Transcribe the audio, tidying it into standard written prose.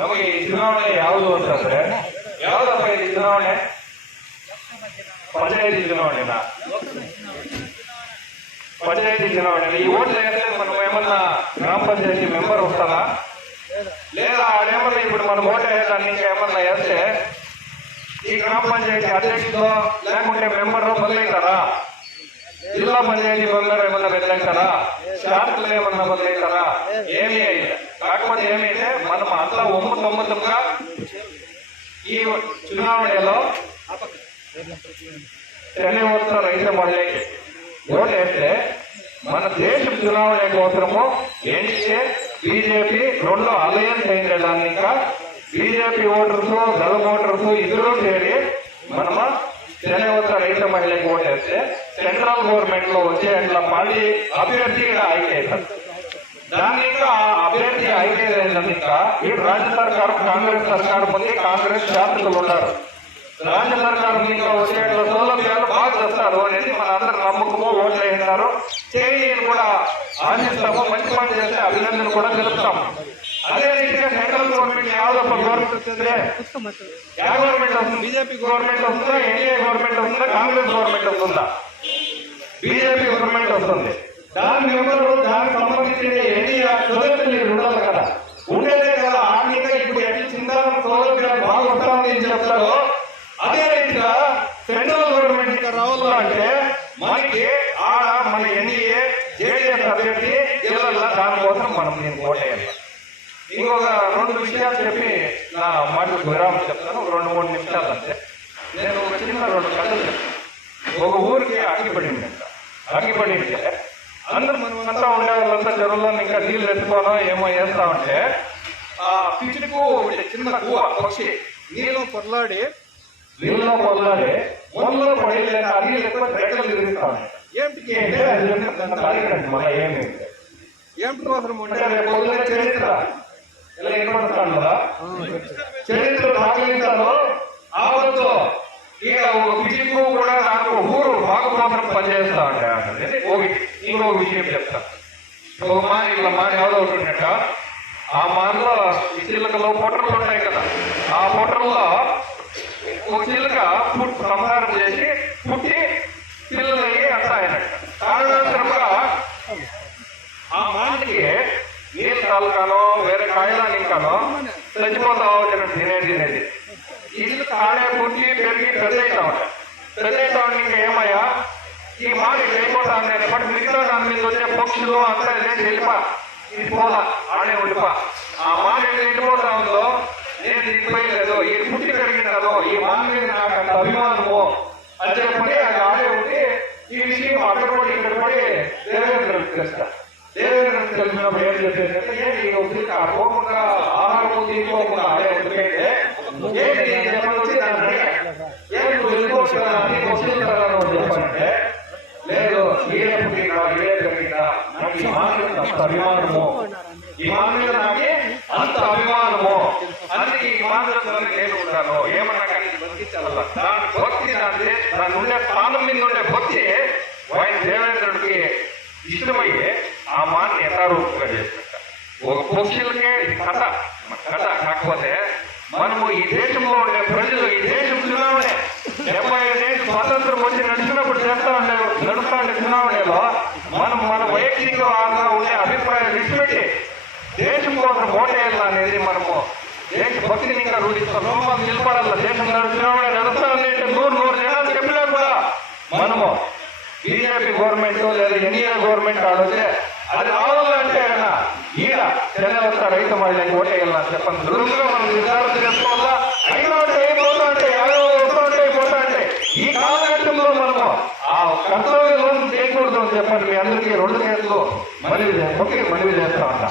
ನಮಗೆ ಈ ಚುನಾವಣೆ ಯಾವುದು ಅಂತಂದ್ರೆ ಯಾವ್ದಪ್ಪ ಇದು ಚುನಾವಣೆ? పంచాయతీ చునావణేనా? పంచాయతీ చునావణే. ఈ ఓట్లు వేస్తే మనం ఏమన్నా గ్రామ పంచాయతీ మెంబర్ వస్తారా? లేదా ఆడేమన్నా ఇప్పుడు మనం ఓటు వేయడానికి ఇంకా ఏమన్నా వేస్తే ఈ గ్రామ పంచాయతీ అధ్యక్షుడు లేకుంటే మెంబర్ బదులవుతారా? జిల్లా పంచాయతీ మెంబర్ ఏమన్నా బదులవుతారా? శాసకులు ఏమన్నా బదులవుతారా? ఏమీ అయితే కాకపోతే ఏమైతే మనం అంతా ఒమ్ముతొమ్ముతంగా ఈ ಚುನಾವಣೆలో తెల్లవస్త్ర రైతు మహిళకి ఓటు వేస్తే మన దేశం ಚುನಾವಣೆ కోసము ఎన్డీఏ బీజేపీ రెండు అలయన్స్ అయింది. దాన్ని ఇంకా బీజేపీ ఓటర్స్ దళ ఓటర్స్ ఇద్దరు చేరి మనము తెల్లవస్త్ర రైతు మహిళకి ఓటు వేస్తే సెంట్రల్ గవర్నమెంట్ లో వచ్చే అట్లా పార్టీ అభ్యర్థిగా ఆಯ್ಕೆయితారు. దాన్ని ఇంకా అభ్యర్థి ఆಯ್ಕೆయిందని ఇంకా ఈ రాజ్య సర్కారు కాంగ్రెస్ సర్కారు ముందు కాంగ్రెస్ శాసకులు ఉన్నారు. రాజ్య సర్కారు ఇంకా వచ్చేట్ల సౌలభ్యాలు బాగా చేస్తారు అనేది మన అందరు నమ్మకము, ఓట్లు వేసినారు. చేయి కూడా ఆశిస్తాము. మంచి పని చేస్తే అభినందన కూడా తెలుపుతాము. అదే రీతిగా సెంట్రల్ గవర్నమెంట్ యావదప్ప గవర్నమెంట్ వస్తుంది, యా గవర్నమెంట్ వస్తుంది? బీజేపీ గవర్నమెంట్ వస్తుందా, ఎన్డీఏ గవర్నమెంట్ వస్తుందా, కాంగ్రెస్ గవర్నమెంట్ వస్తుందా? బీజేపీ గవర్నమెంట్ వస్తుంది. దాని ఎవరు దానికి సంబంధించిన ఎన్డీఏ సదస్సులు ఉండాలి కదా, ఉండేదే కదా. ఆర్థిక ఇప్పుడు ఎట్లా చింతన సౌలభ్యాలు బాగా వస్తామని చెప్తారో అదే రీతిగా సెంట్రల్ గవర్నమెంట్ రావాలంటే మనకి ఆడ మన ఎన్డీఏ జేడీఎస్ అభ్యర్థి గెలవాల. దానికోసం మనం నేను ఓటేయాలి. ఇంకొక 2 విషయాలు చెప్పి నా మాటకు విరామం చెప్తాను. 2-3 నిమిషాలు అంతే. నేను ఒక చిన్న 2 కథలు చెప్తాను. ఒక ఊరికి అగ్గిపడింది. అగ్గిపడితే అందరూ మనమంతా ఉండే వాళ్ళంతా చెరువులో ఇంకా నీళ్ళు ఎత్తుకోనో ఏమో చేస్తామంటే ఆ పిచ్చికు చిన్న గువ్వ పక్షి నీళ్ళు పొరలాడి మొదలు పడి నీళ్ళు ఎక్కువ రెక్కలు తిరుగుతా ఉంటాయి. ఏమిటి అంటే మళ్ళీ ఏమిటి అవసరం ఉంటే చరిత్ర ఇలా ఏర్పడతాను కదా, చరిత్ర సాగించాలో ఆవద్దు ఇక ఒక పిచ్చికు కూడా నాకు ఊరు బాగు మాత్రం పనిచేస్తా ఉంటాయి. ఇంకొక విషయం చెప్తాను. ఒక మారి ఇలా మారి ఎవరో ఉంటుందట. ఆ మారిలో ఈ చిల్లకలో పొట్టలు ఉంటాయి కదా, ఆ పొట్టల్లో ఒక చిలుక సంహారం చేసి పుట్టి పిల్లలయ్యి అంటాయనట. కారణాంతరంగా ఆ మాటికి నీళ్ళు తాలూకానో వేరే కాయలాని ఇంకానో చచ్చిపోతావు తినేది. ఇల్లు ఆడే పుట్టి పెరిగి పెద్దయితా ఉంటాయి. పెద్దయితా ఉంటే ఇంకా ఏమయ్యా ఈ మాట వెళ్ళిపోతా ఉండేది. బట్ మిగతా దాని మీద వచ్చే పక్షులు అంతా వెళ్ళిపా ఇది పోలా ఆడే ఉండిపా. ఆ మాట వెళ్ళిపోతా ఉందో నేను దిగిపోయలేదు, ఈ పుట్టి పెరిగినాను, ఈ మాట మీద నాకు అంత అభిమానము అని చెప్పి అది ఆడే ఉండి ఈ విషయం అక్కడ పడి ఇక్కడ పడి దేవేంద్రుడికి తెలుస్తా. దేవేంద్రుడికి తెలిసినప్పుడు ఏం చెప్పేసి ఆ పోకుండా ఆహారం తీసుకోకుండా ఆడే ఉండిపోయింటే చెప్పంటే లేదు ఈడే పుట్టినా ఈడే పెరిగినా నాకు ఈ మాట మీద అంత అభిమానము, ఈ మాట మీద నాకు అంత అభిమానము, అందుకే ఈ మాటలతో నేను ఉంటాను. ఏమన్నా కానీ బతికించాల దాని భక్తి దాని ఉండే స్థానం మీద ఉండే భక్తి ఆయన దేవేంద్రుడికి ఇష్టమయ్యే ఆ మాటని యథారూపంగా చేసుకుంటారు. ఒక పక్షులకే కథ కాకపోతే మనము ఈ దేశంలో ఉండే ప్రజలు ఈ దేశం చునావణే 75 ఏళ్ళు స్వాతంత్రం వచ్చి నడుస్తూ ఉండే చునావణలో మనం మన వైయక్తికంగా ఉండే అభిప్రాయాలు విడిచిపెట్టి దేశం కోసం ఓటేయాలి అనేది మనము దేశ భక్తిని ఇంకా రూఢిస్తాం. లోపల నిలబడాల. దేశం చునావణ నడుస్తా ఉంది అంటే 100 జనాలు చెప్పినా కూడా మనము బీజేపీ గవర్నమెంట్ లేదా ఎన్డీఏ గవర్నమెంట్ ఆడొచ్చే అది రావాలంటే కదా ఈడ తెల్లవస్త్ర రైతు మహిళకి ఓటేయాలని చెప్పండి. దృఢంగా మనం నిర్ధారణ చేసుకోవాలా. అయినా పోతా అంటే ఈ కాలఘట్టంలో మనము ఆ కర్తవ్యంలో చేయకూడదు అని చెప్పండి. మీ అందరికీ 2 కేసులు మనవి చేస్తా ఉంటా.